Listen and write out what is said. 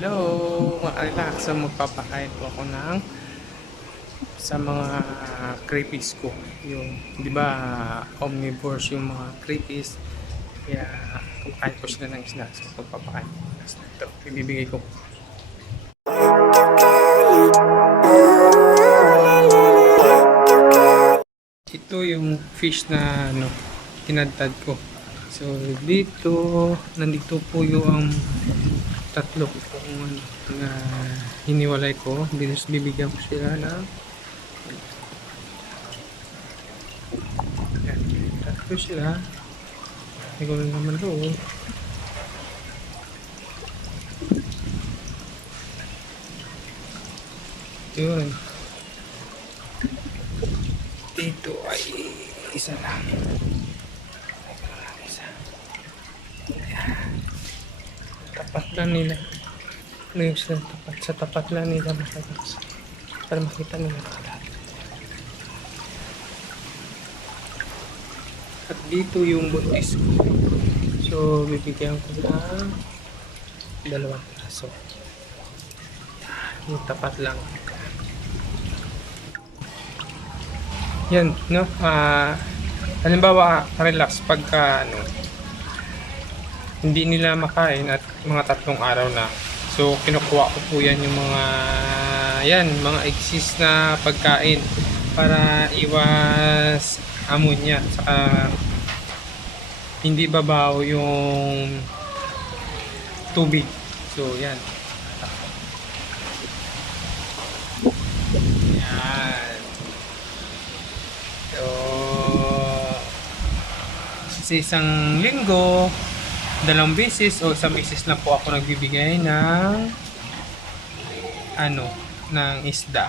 Hello, mga relax. So, magpapakain po ako ng sa mga crayfish ko. Yung, di ba, omnivores yung mga crayfish. Kaya, kumakain po sila ng isda. So, magpapakain po. Ito, ibibigay ko. Ito yung fish na tinadtad ko. So, dito, nandito po yung tatlo kung na hiniwalay ko. Bibigyan ko sila ng yan, tatlo sila. Hindi ko lang naman doon. Yun. Dito ay isa lang. Isa. Ayan. Tapat lang nila. Ngayon sila tapat. Sa tapat lang nila makita. Para makita nila lahat. At dito yung buntis ko. So, bibigyan ko ng 2 piraso. Yung tapat lang. Yan, no? Halimbawa, relax pagka, hindi nila makain at mga 3 araw na. So, kinukuha ko po yan yung mga exist na pagkain para iwas amonya. Saka, hindi babaw yung tubig. So, yan. Yan. So, sa isang linggo, 2 beses o 1 beses lang po ako nagbibigay ng ng isda.